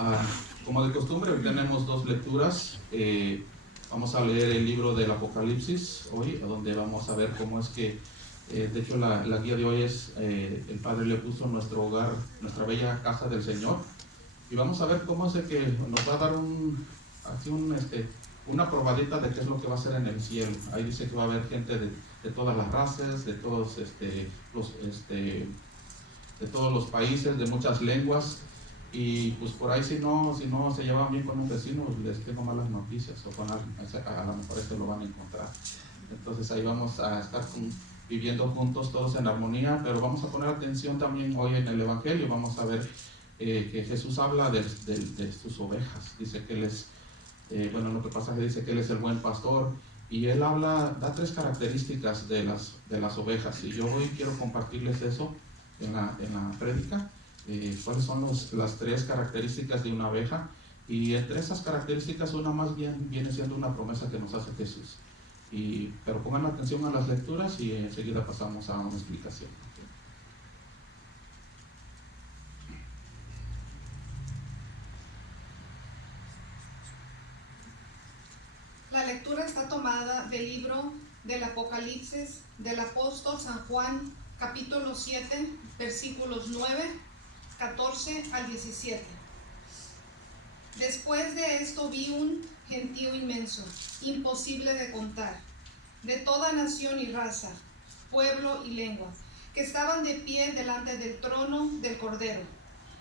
Ah, como de costumbre, hoy tenemos dos lecturas. Vamos a leer el libro del Apocalipsis hoy, donde vamos a ver cómo es que, de hecho, la guía de hoy es, el Padre le puso nuestro hogar, nuestra bella casa del Señor. Y vamos a ver cómo es que nos va a dar una probadita de qué es lo que va a ser en el cielo. Ahí dice que va a haber gente de todas las razas, de todos los países, de muchas lenguas. Y pues por ahí si no se llevan bien con un vecino, les tengo malas noticias, o a lo mejor esto lo van a encontrar. Entonces ahí vamos a estar viviendo juntos todos en armonía, pero vamos a poner atención también hoy en el Evangelio. Vamos a ver que Jesús habla de sus ovejas. Dice que Él es, lo que pasa es que dice que Él es el buen pastor, y Él da tres características de las ovejas, y yo hoy quiero compartirles eso en la prédica. Cuáles son las tres características de una oveja, y entre esas características una más bien viene siendo una promesa que nos hace Jesús. Pero pongan atención a las lecturas y enseguida pasamos a una explicación. La lectura está tomada del libro del Apocalipsis del apóstol San Juan, capítulo 7, versículos 9, 14 al 17. Después de esto vi un gentío inmenso, imposible de contar, de toda nación y raza, pueblo y lengua, que estaban de pie delante del trono del Cordero,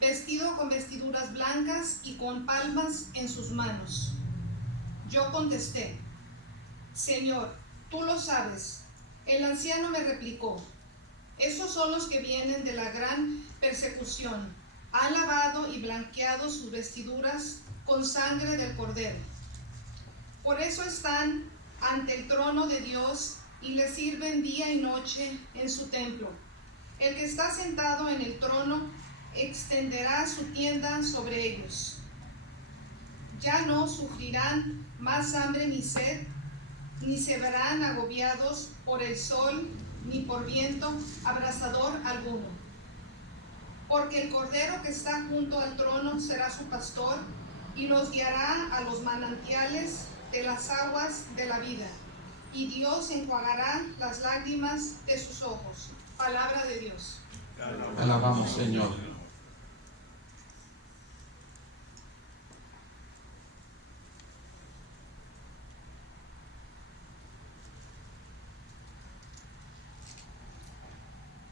vestido con vestiduras blancas y con palmas en sus manos. Yo contesté: Señor, tú lo sabes. El anciano me replicó: esos son los que vienen de la gran persecución. Han lavado y blanqueado sus vestiduras con sangre del Cordero. Por eso están ante el trono de Dios y le sirven día y noche en su templo. El que está sentado en el trono extenderá su tienda sobre ellos. Ya no sufrirán más hambre ni sed, ni se verán agobiados por el sol ni por viento abrasador alguno. Porque el Cordero que está junto al trono será su pastor y los guiará a los manantiales de las aguas de la vida, y Dios enjuagará las lágrimas de sus ojos. Palabra de Dios. Alabamos, Señor.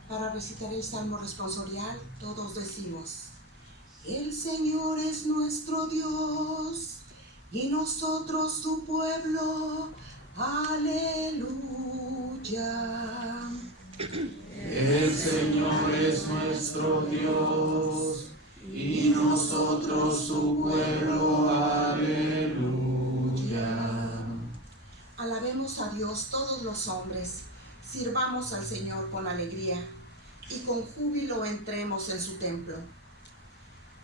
Para recitar el Salmo responsorial, todos decimos: el Señor es nuestro Dios y nosotros su pueblo. Aleluya. El Señor es nuestro Dios y nosotros su pueblo. Aleluya. Alabemos a Dios todos los hombres, sirvamos al Señor con alegría y con júbilo entremos en su templo.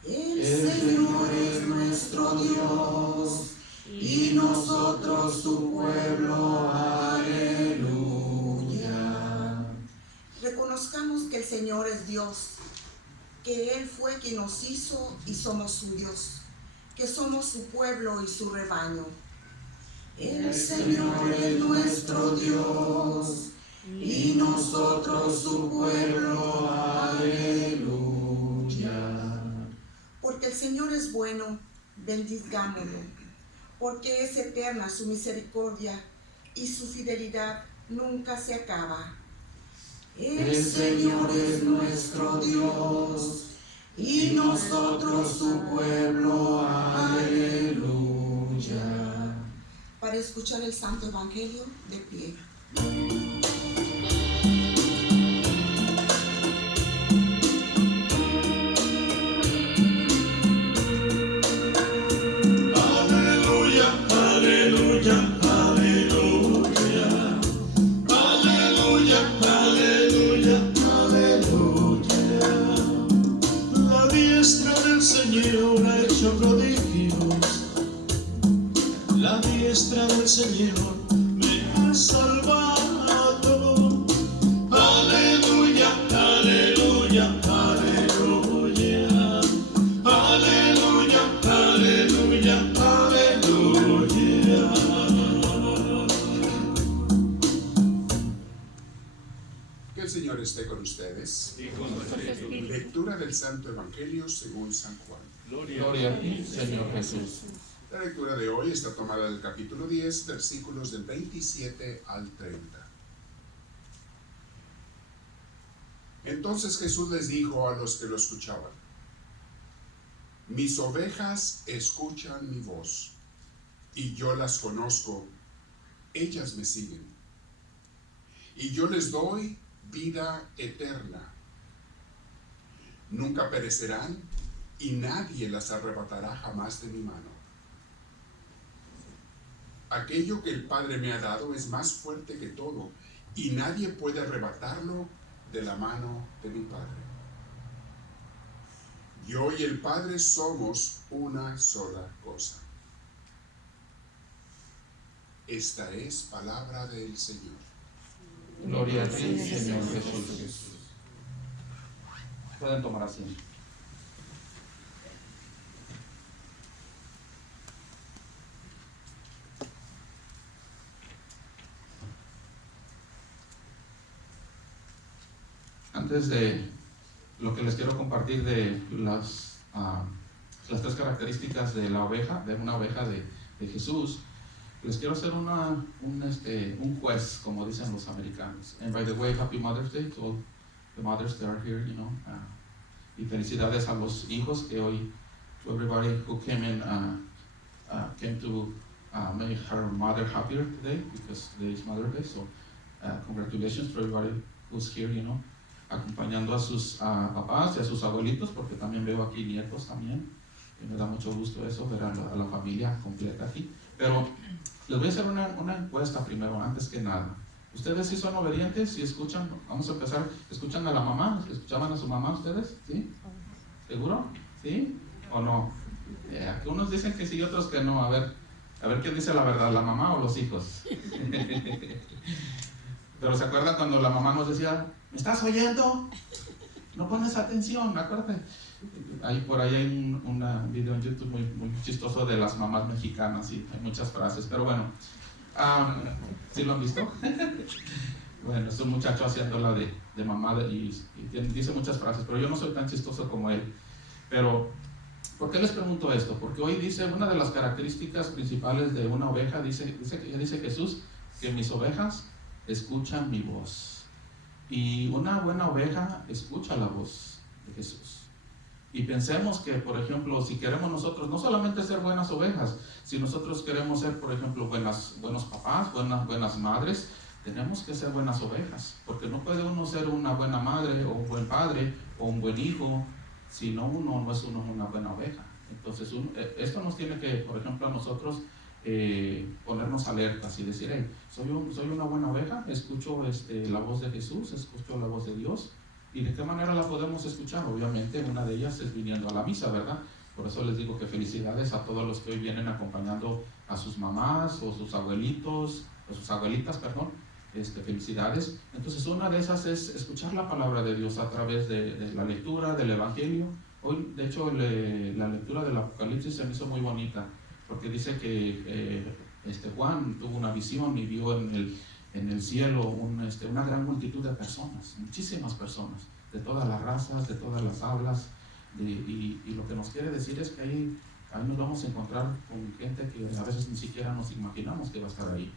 El Señor es nuestro Dios y nosotros su pueblo. Aleluya. Reconozcamos que el Señor es Dios, que Él fue quien nos hizo y somos suyos, que somos su pueblo y su rebaño. El Señor es nuestro Dios y nosotros su pueblo. Aleluya. Porque el Señor es bueno, bendigámoslo, porque es eterna su misericordia y su fidelidad nunca se acaba. El Señor es nuestro Dios y nosotros su pueblo. Aleluya. Para escuchar el Santo Evangelio, de pie. El Señor me ha salvado. Aleluya, aleluya, aleluya. Aleluya, Lectura del Santo Evangelio según San Juan. Gloria a ti, Señor Jesús. La lectura de hoy está tomada del capítulo 10, versículos del 27 al 30. Entonces Jesús les dijo a los que lo escuchaban: mis ovejas escuchan mi voz, y yo las conozco, ellas me siguen, y yo les doy vida eterna. Nunca perecerán, y nadie las arrebatará jamás de mi mano. Aquello que el Padre me ha dado es más fuerte que todo, y nadie puede arrebatarlo de la mano de mi Padre. Yo y el Padre somos una sola cosa. Esta es palabra del Señor. Gloria a ti, Señor Jesús. Pueden tomar asiento. Antes de lo que les quiero compartir de las tres características de la oveja, de una oveja de Jesús, les quiero hacer un quiz, como dicen los americanos. And by the way, Happy Mother's Day to all the mothers that are here, you know. Y felicidades a los hijos que hoy, to everybody who came in, came to make her mother happier today, because today is Mother's Day. So congratulations to everybody who's here, you know, acompañando a sus papás y a sus abuelitos, porque también veo aquí nietos también, y me da mucho gusto eso, ver a la familia completa aquí. Pero les voy a hacer una encuesta primero, antes que nada. ¿Ustedes sí son obedientes? ¿Sí escuchan? Vamos a empezar. ¿Escuchan a la mamá? ¿Escuchaban a su mamá ustedes? ¿Sí? ¿Seguro? ¿Sí? ¿O no? Aquí unos dicen que sí y otros que no. A ver quién dice la verdad, la mamá o los hijos. Pero ¿se acuerdan cuando la mamá nos decía: ¿me estás oyendo? No pones atención, acuérdate. Por ahí hay un video en YouTube muy chistoso de las mamás mexicanas, y hay muchas frases, pero bueno, ¿sí lo han visto? Bueno, es un muchacho haciéndola de mamá y dice muchas frases, pero yo no soy tan chistoso como él. Pero, ¿por qué les pregunto esto? Porque hoy dice, una de las características principales de una oveja, dice Jesús, que mis ovejas escuchan mi voz. Y una buena oveja escucha la voz de Jesús. Y pensemos que, por ejemplo, si queremos nosotros no solamente ser buenas ovejas, si nosotros queremos ser, por ejemplo, buenos papás, buenas madres, tenemos que ser buenas ovejas, porque no puede uno ser una buena madre o un buen padre o un buen hijo si no uno es una buena oveja. Entonces, esto nos tiene que, por ejemplo, a nosotros ponernos alertas y decir: hey, soy una buena oveja, escucho la voz de Jesús, escucho la voz de Dios. ¿Y de qué manera la podemos escuchar? Obviamente una de ellas es viniendo a la misa, ¿verdad? Por eso les digo que felicidades a todos los que hoy vienen acompañando a sus mamás o sus abuelitos, o sus abuelitas, perdón. Felicidades. Entonces una de esas es escuchar la palabra de Dios a través de la lectura del Evangelio. Hoy, de hecho, la lectura del Apocalipsis se me hizo muy bonita, porque dice que Juan tuvo una visión y vio en el cielo una gran multitud de personas, muchísimas personas, de todas las razas, de todas las hablas, y lo que nos quiere decir es que ahí nos vamos a encontrar con gente que a veces ni siquiera nos imaginamos que va a estar ahí.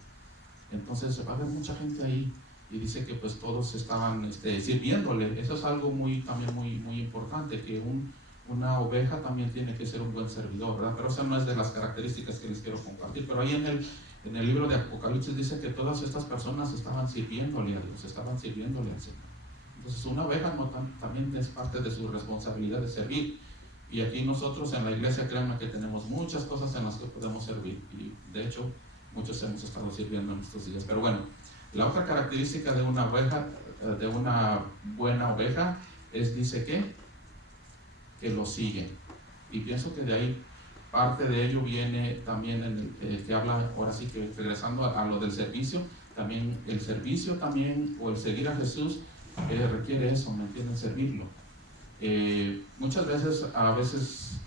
Entonces va a haber mucha gente ahí, y dice que pues todos estaban sirviéndole. Eso es algo también muy importante, que una oveja también tiene que ser un buen servidor, ¿verdad? Pero esa no es de las características que les quiero compartir. Pero ahí en el libro de Apocalipsis dice que todas estas personas estaban sirviéndole a Dios, estaban sirviéndole al Señor. Entonces una oveja también es parte de su responsabilidad de servir. Y aquí nosotros en la iglesia, créanme que tenemos muchas cosas en las que podemos servir. Y de hecho, muchos hemos estado sirviendo en estos días. Pero bueno, la otra característica de una oveja, de una buena oveja, dice que lo sigue. Y pienso que de ahí parte de ello viene también que habla, ahora sí que regresando a lo del servicio, también el servicio también, o el seguir a Jesús, requiere eso, ¿me entienden? Servirlo. Muchas veces, a veces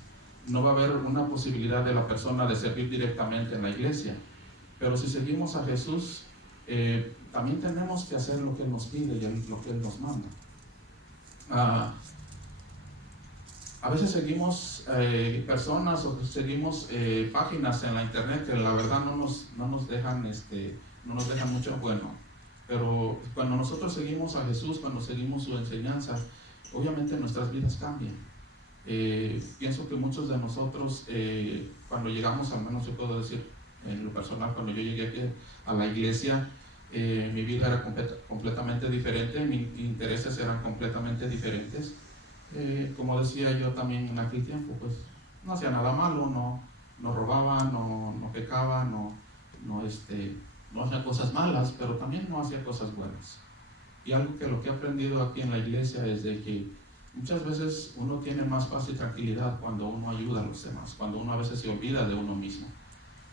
no va a haber una posibilidad de la persona de servir directamente en la iglesia, pero si seguimos a Jesús, también tenemos que hacer lo que Él nos pide y lo que Él nos manda. a veces seguimos personas o seguimos páginas en la internet que la verdad no nos dejan mucho bueno, pero cuando nosotros seguimos a Jesús, cuando seguimos su enseñanza, obviamente nuestras vidas cambian. Pienso que muchos de nosotros cuando llegamos, al menos yo puedo decir en lo personal, cuando yo llegué aquí a la iglesia, mi vida era completamente diferente, mis intereses eran completamente diferentes. Como decía yo también en aquel tiempo, pues no hacía nada malo, no robaba, no pecaba, no hacía cosas malas, pero también no hacía cosas buenas. Y algo que lo que he aprendido aquí en la iglesia es de que muchas veces uno tiene más paz y tranquilidad cuando uno ayuda a los demás, cuando uno a veces se olvida de uno mismo.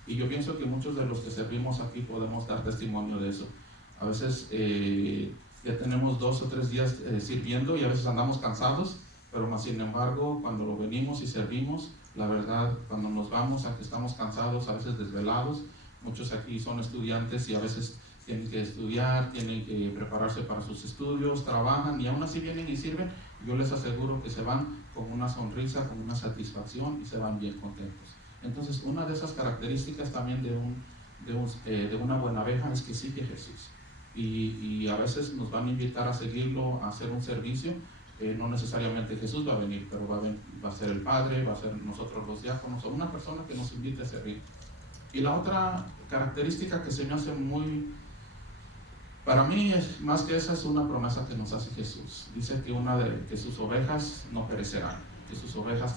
Y yo pienso que muchos de los que servimos aquí podemos dar testimonio de eso. A veces ya tenemos 2 o 3 días sirviendo y a veces andamos cansados, pero más sin embargo, cuando lo venimos y servimos, la verdad, cuando nos vamos, aunque estamos cansados, a veces desvelados, muchos aquí son estudiantes y a veces tienen que estudiar, tienen que prepararse para sus estudios, trabajan y aún así vienen y sirven. Yo les aseguro que se van con una sonrisa, con una satisfacción y se van bien contentos. Entonces, una de esas características también de una buena abeja es que sigue a Jesús. Y a veces nos van a invitar a seguirlo, a hacer un servicio. No necesariamente Jesús va a venir, pero va a ser el Padre, va a ser nosotros los diáconos o una persona que nos invite a servir. Y la otra característica que se me hace para mí, más que esa, es una promesa que nos hace Jesús. Dice que sus ovejas no perecerán, que sus ovejas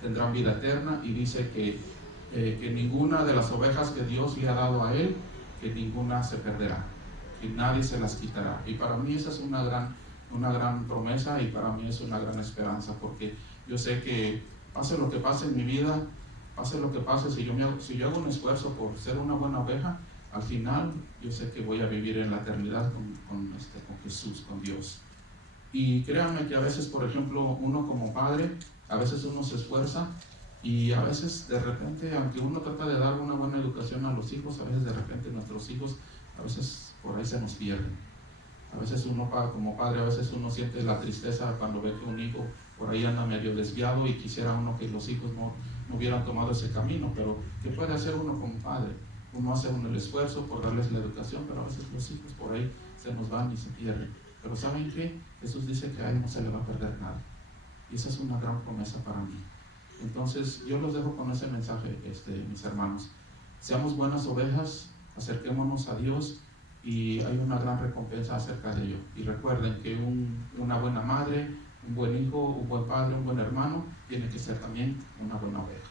tendrán vida eterna, y dice que ninguna de las ovejas que Dios le ha dado a él, que ninguna se perderá, que nadie se las quitará. Y para mí esa es una gran promesa, y para mí es una gran esperanza, porque yo sé que pase lo que pase en mi vida, pase lo que pase, si yo hago un esfuerzo por ser una buena oveja, al final yo sé que voy a vivir en la eternidad con Jesús, con Dios. Y créanme que a veces, por ejemplo, uno como padre, a veces uno se esfuerza y a veces de repente, aunque uno trata de dar una buena educación a los hijos, a veces de repente nuestros hijos, a veces por ahí se nos pierden. A veces uno como padre, a veces uno siente la tristeza cuando ve que un hijo por ahí anda medio desviado y quisiera uno que los hijos no hubieran tomado ese camino, pero ¿qué puede hacer uno como padre? Uno hace el esfuerzo por darles la educación, pero a veces los hijos por ahí se nos van y se pierden. Pero ¿saben qué? Jesús dice que a él no se le va a perder nada. Y esa es una gran promesa para mí. Entonces yo los dejo con ese mensaje, mis hermanos. Seamos buenas ovejas, acerquémonos a Dios y hay una gran recompensa acerca de ello. Y recuerden que una buena madre, un buen hijo, un buen padre, un buen hermano, tiene que ser también una buena oveja.